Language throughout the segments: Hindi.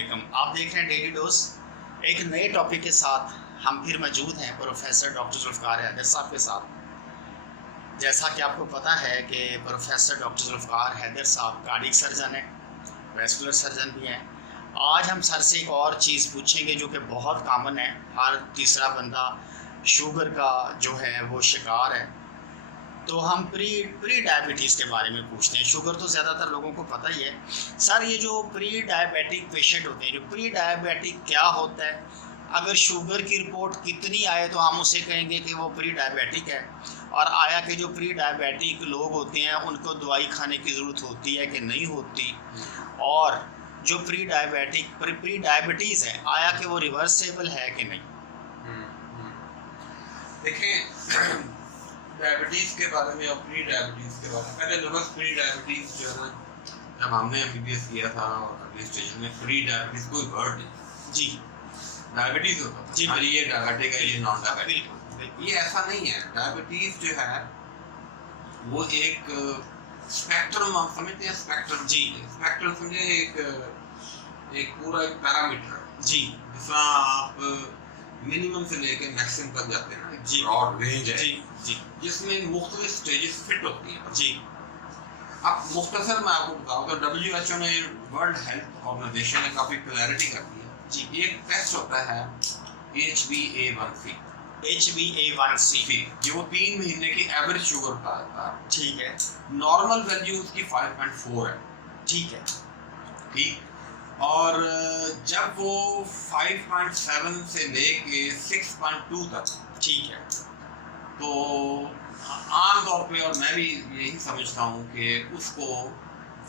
वालेकुम। आप देख रहे हैं डेली डोज। एक नए टॉपिक के साथ हम फिर मौजूद हैं प्रोफेसर डॉक्टर जुल्फ़िकार हैदर साहब के साथ। जैसा कि आपको पता है कि प्रोफेसर डॉक्टर जुल्फ़िकार हैदर साहब कार्डियक सर्जन हैं, वैस्कुलर सर्जन भी हैं। आज हम सर से एक और चीज़ पूछेंगे जो कि बहुत कॉमन है, हर तीसरा बंदा शुगर का जो है वो शिकार है। तो हम प्री डायबिटीज़ के बारे में पूछते हैं। शुगर तो ज़्यादातर लोगों को पता ही है। सर, ये जो प्री डायबिटिक पेशेंट होते हैं, जो प्री डायबिटिक क्या होता है? अगर शुगर की रिपोर्ट कितनी आए तो हम उसे कहेंगे कि वो प्री डायबिटिक है, और आया कि जो प्री डायबिटिक लोग होते हैं उनको दवाई खाने की ज़रूरत होती है कि नहीं होती, और जो प्री डायबिटीज़ है आया कि वो रिवर्सेबल है कि नहीं? देखें, डायबिटीज़ के बारे में और प्री डायबिटीज़ के बारे में, पहले लगभग प्री डायबिटीज़ जो है ना, जब हमने MBBS किया था और अगले स्टेज में प्री डायबिटीज़ कोई वर्ड नहीं जी, डायबिटीज़ होता था जी, हाँ ये डायबिटिक है, ये नॉन डायबिटिक, ये ऐसा नहीं है। डायबिटीज़ जो है वो एक स्पेक्ट्रम, आप समझते हैं स्पेक्ट्रम जी, स्पेक्ट्रम समझे एक पूरा एक पैरामीटर जी, जिसका आप मिनिमम से लेके मैक्सिमम तक जाते हैं ना जी, ब्रॉड रेंज है जी जी, जिसमें मुख्तलिफ स्टेजेस फिट होती हैं जी। अब मुख्तसर मैं आपको बताऊँ तो WHO ने, वर्ल्ड हेल्थ ऑर्गेनाइजेशन ने काफ़ी क्लैरिटी कर दी है जी। एक टेस्ट होता है HbA1c, ये वो 3 महीने की एवरेज शुगर का आता है, ठीक है। नॉर्मल वैल्यू उसकी 5.4 है, ठीक है, ठीक। और जब वो 5.7 से लेके 6.2 तक, ठीक है, तो आम तौर पे, और मैं भी यही समझता हूँ कि उसको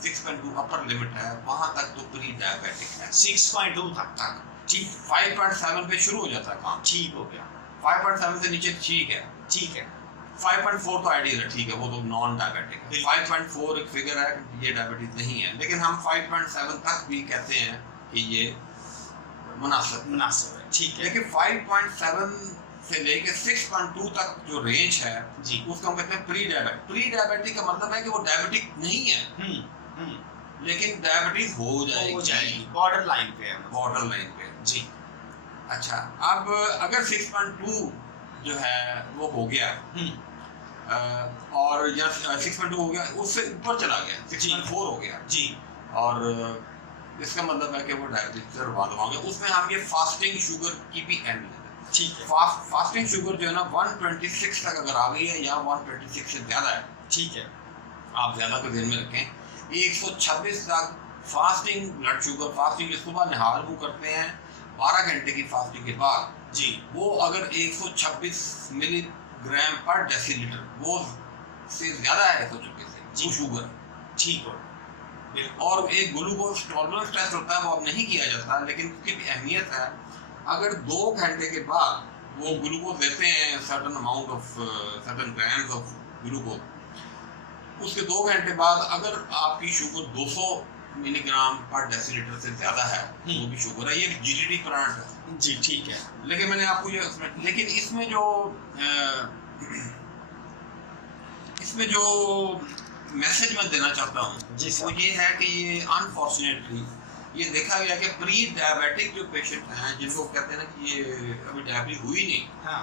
6.2 अपर लिमिट है, वहाँ तक तो प्री डायबिटिक है। 6.2 तक ठीक, 5.7 पे शुरू हो जाता है काम, ठीक हो गया। 5.7 से नीचे ठीक है, ठीक है। 5.4 तो आइडियल है, ठीक है, वो तो नॉन डायबिटिक है। 5.4 एक फिगर है, ये डायबिटीज नहीं है, लेकिन हम 5.7 तक भी कहते हैं कि ये मुनासिब है, ठीक है। लेकिन 5.7 से लेके 6.2 तक जो रेंज है जी, उसको हम कहते हैं प्री डायबिटिक। प्री डायबिटिक का मतलब है कि वो डायबिटिक नहीं है, लेकिन डायबिटीज हो जाएगी, बॉर्डर लाइन पे जी। अच्छा, अब अगर 6.2 जो है वो हो गया, और या 6.2 हो गया, उससे ऊपर चला गया, 6.4 हो गया जी, और इसका मतलब है कि वो डायबिटीज से होंगे। उसमें हम ये फास्टिंग शुगर की भी अहमियत है, ठीक है। फास्टिंग शुगर जो है ना 126 तक अगर आ गई है या 126 से ज़्यादा है, ठीक है, आप ज़्यादा को ध्यान में रखें, 126 तक फास्टिंग ब्लड शुगर, फास्टिंग सुबह निहार वो करते हैं 12 घंटे की फास्टिंग के बाद जी, वो अगर 126 मिलीग्राम पर डेसीलीटर वो से ज़्यादा है 126 से जी, शुगर ठीक हो। और एक ग्लूकोज टॉलरेंस टेस्ट होता है, वो अब नहीं किया जाता, लेकिन उसकी भी अहमियत है। अगर 2 घंटे के बाद वो ग्लूकोज देते हैं, certain amount of certain grams of glucose, उसके 2 घंटे बाद अगर आपकी शुगर 200 मिलीग्राम पर डेसीलीटर से ज़्यादा है, वो भी शुगर है, ये GDT प्लांट है जी, ठीक है। लेकिन मैंने आपको ये, लेकिन इसमें जो मैसेज मैं देना चाहता हूँ जी, वो ये है कि ये अनफॉर्चुनेटली ये देखा गया कि प्री डायबिटिक जो पेशेंट हैं, जिनको कहते हैं ना कि ये अभी डायबिटीज हुई नहीं, हाँ,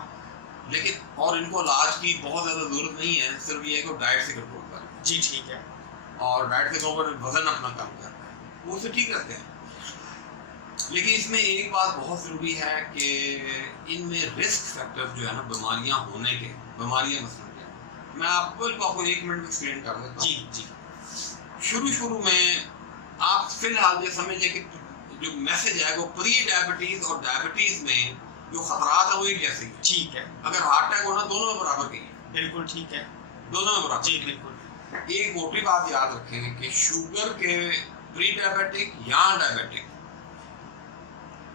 लेकिन और इनको इलाज की बहुत ज़्यादा ज़रूरत नहीं है, सिर्फ ये को डाइट से कंट्रोल करें जी, ठीक है, और डाइट से कंट्रोल वजन अपना कम करता है, वो उसे ठीक करते हैं। लेकिन इसमें एक बात बहुत ज़रूरी है कि इनमें रिस्क फैक्टर जो है ना, बीमारियाँ होने के, बीमारियाँ मसलन मैं आपको 1 मिनट एक्सप्लेन कर देता हूँ जी जी। शुरू में आप फिलहाल ये समझिए कि जो मैसेज है वो प्री डायबिटीज और डायबिटीज में जो खतरात है वो एक जैसे ही, ठीक है। अगर हार्ट अटैक होना, दोनों में बराबर की, बिल्कुल ठीक है, दोनों में बराबर जी, बिल्कुल। एक मोटी बात याद रखें कि शुगर के प्री डायबिटिक या डायबिटिक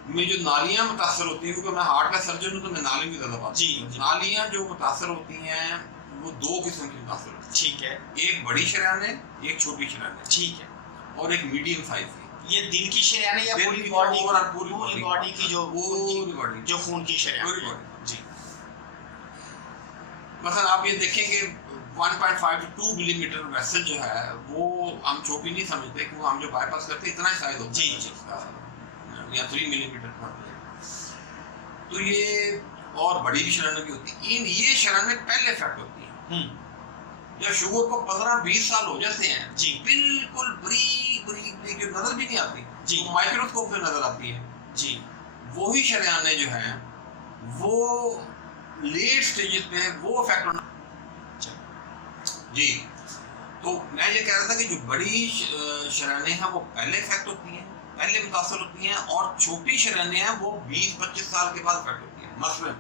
में जो नालियाँ मुतासर होती हैं, क्योंकि मैं हार्ट का सर्जन हूँ तो मैं नाली की ज़्यादा बात जी, नालियाँ जो मुतासर होती हैं वो 2 किस्म की मुतासर होती हैं, ठीक है। एक बड़ी शरीयानें, एक छोटी शरीयानें, ठीक है, और एक मीडियम साइज की। ये दिल की शरीयानें या पूरी बॉडी, पूरी बॉडी की, जो खून की शरीयानें जी। मतलब आप ये देखें कि 1.5 to 2 मिलीमीटर वेसल जो है वो हम छोटी नहीं समझते, क्योंकि हम जो बाईपास करते हैं इतना ही शायद होता है जी जी। या 3 मिलीमीटर फट जाए। तो ये और बड़ी भी शरारत भी होती है। ये शरारत पहले इफेक्ट होती है जब शुगर को 15-20 साल हो जाते हैं जी, बिल्कुल बारीक बारीक जो नजर भी नहीं आती जी, तो माइक्रोस्कोप पे नजर आती है जी, वही शरेआने जो हैं वो लेट स्टेजेस पे वो इफेक्ट होना जी। तो मैं ये कह रहा था कि जो बड़ी शरेआने हैं वो पहले इफेक्ट होती हैं, पहले मुतासर होती हैं, और छोटी शरेआने हैं वो 20-25 साल के बाद इफेक्ट होती हैं। मसलन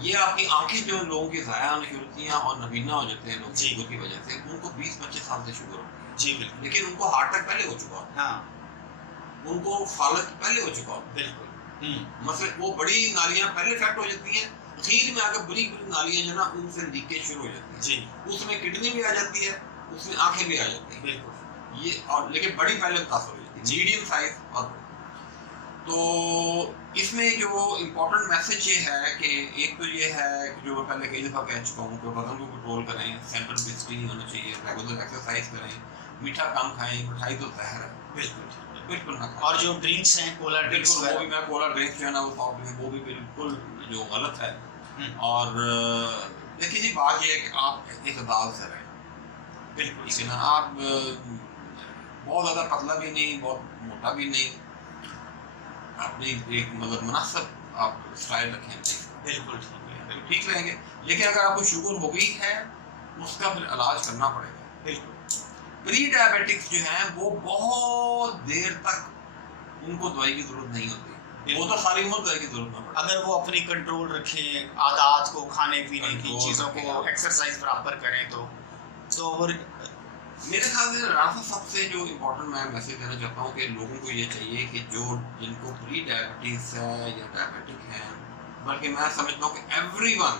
ये आपकी आंखें जो लोगों की ज़ाया होने शुरू होती हैं और नबीना हो जाते हैं लोग शुगर की वजह से, उनको 20-25 साल से शुगर होती है जी, बिल्कुल, लेकिन उनको हार्ट अटैक पहले हो चुका हो, हाँ, उनको फालत पहले हो चुका हो। बिल्कुल, मतलब वो बड़ी नालियां पहले इफेक्ट हो जाती हैं, आखिर में आकर बड़ी बड़ी नालियां जो ना उनसे लीकेज शुरू हो जाती है जी, उसमें किडनी भी आ जाती है, उसमें आंखें भी आ जाती हैं बिल्कुल, ये, और लेकिन बड़ी पहले मुतासर हो जाती है, मीडियम साइज और तो इसमें जो इम्पोर्टेंट मैसेज ये है कि एक तो ये है कि जो मैं पहले कई दफ़ा कह चुका हूँ कि वजन को कंट्रोल करें, सेंट्रल बिस्टी नहीं होना चाहिए, रेगुलर एक्सरसाइज करें, मीठा कम खाएं, मिठाई तो जहर है, बिल्कुल, बिल्कुल ना खाएं। और जो ड्रिंक्स हैं, कोला ड्रिंक्स बिल्कुल वो भी मैं कोला ड्रिंक्स जो है ना वो सॉफ्ट ड्रिंक वो भी बिल्कुल जो गलत है। और देखिए जी बात ये है कि आप एक अदाल से रहें, बिल्कुल, ठीक है ना, आप बहुत ज़्यादा पतला भी नहीं, बहुत मोटा भी नहीं, अपनी एक मतलब मुनासिब आप स्टाइल रखें, बिल्कुल ठीक है, तो ठीक रहेंगे। लेकिन अगर आपको शुगर हो गई है उसका फिर इलाज करना पड़ेगा। बिल्कुल, प्री डायबिटिक्स जो हैं वो बहुत देर तक उनको दवाई की जरूरत नहीं होती, वो तो सारी उम्र दवाई की जरूरत ना पड़े। अगर वो अपनी कंट्रोल रखें, आदत को, खाने पीने की कंट्रोल चीज़ों को, रखें। एक्सरसाइज प्रॉपर करें तो और मेरे ख्याल से रास्ता सबसे जो इम्पोर्टेंट मैं मैसेज देना चाहता हूँ कि लोगों को ये चाहिए कि जो जिनको प्री डायबिटीज है या डायबिटिक है, बल्कि मैं समझता हूँ कि एवरीवन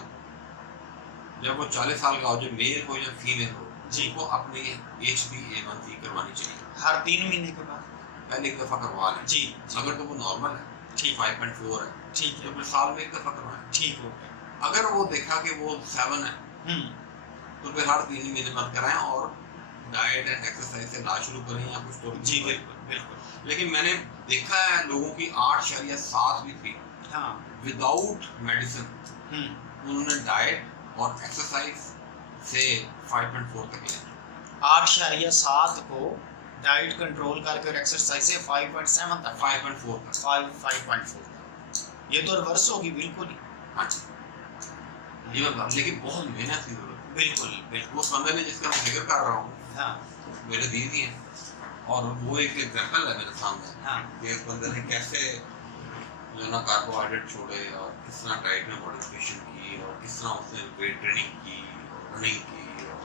जब वो 40 साल का हो, जो मेल हो या फीमेल हो, जी को अपनी HbA1c करवानी चाहिए हर 3 महीने के बाद, पहले एक दफ़ा करवा लें। जी, अगर तो वो नॉर्मल है, ठीक, 5.4 है, ठीक तो है, फिर साल में एक दफ़ा करवाएं। ठीक हो गया, अगर वो देखा कि वो 7 है तो फिर हर 3 महीने बाद कराएं और डाइट एंड एक्सरसाइज से इलाज शुरू करें या कुछ तो जी, बिल्कुल, बिल्कुल, लेकिन मैंने देखा है लोगों की 8.7 भी थी हाँ, विदाउट मेडिसिन, उन्होंने डाइट और एक्सरसाइज से 5.4 तक लिया। 8.7 को डाइट कंट्रोल करके और एक्सरसाइज से 5.7 तक, 5.4 तक, 5.4 तक, ये तो रिवर्स होगी बिल्कुल ही, हाँ जी, ये मैं लेकिन बहुत मेहनत की जरूरत है। बिल्कुल, बिल्कुल, उस बंदे ने जिसका मैं जिक्र कर रहा हूँ हाँ, मेरे दीदी हैं और वो एक एग्जाम्पल है मेरे सामने हाँ, कि इस बंदे ने कैसे जो ना कार्बोहाइड्रेट छोड़े और किस तरह डाइट में मॉडिफिकेशन की और किस तरह उसने वेट ट्रेनिंग की और रनिंग की और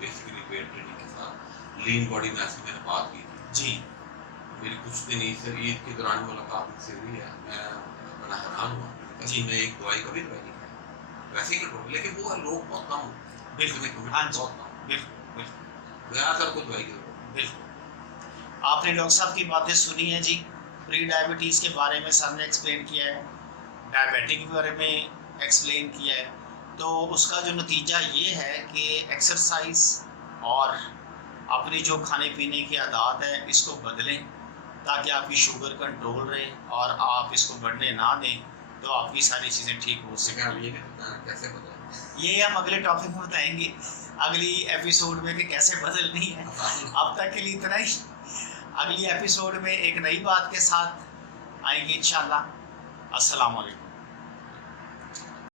बेसिकली वेट ट्रेनिंग के साथ लीन बॉडी मैस की मैंने बात की थी जी, मेरी कुछ दिन ईद के दौरान मुलाकात मुझसे हुई है, मैं बड़ा हैरान हुआ जी, मैं एक दवाई कभी दवाई नहीं खाई वैसे ही कंट्रोल, लेकिन वो लोग बहुत कम बिल्कुल, हाँ जी, बहुत कम बिल्कुल, बिल्कुल, ज़्यादातर को दवाई की जरूरत। बिल्कुल। आपने डॉक्टर साहब की बातें सुनी हैं जी, प्री डायबिटीज़ के बारे में सर ने एक्सप्लेन किया है, डायबिटिक के बारे में एक्सप्लेन किया है, तो उसका जो नतीजा ये है कि एक्सरसाइज और अपनी जो खाने पीने की आदत है इसको बदलें ताकि आपकी शुगर कंट्रोल रहे और आप इसको बढ़ने ना दें, तो आपकी सारी चीज़ें ठीक हो उससे सकें। क्या ये कैसे बताएं? ये हम अगले टॉपिक में बताएंगे, अगली एपिसोड में कि कैसे बदलनी है। अब तक के लिए इतना ही, अगली एपिसोड में एक नई बात के साथ आएंगे इंशाल्लाह। अस्सलाम वालेकुम।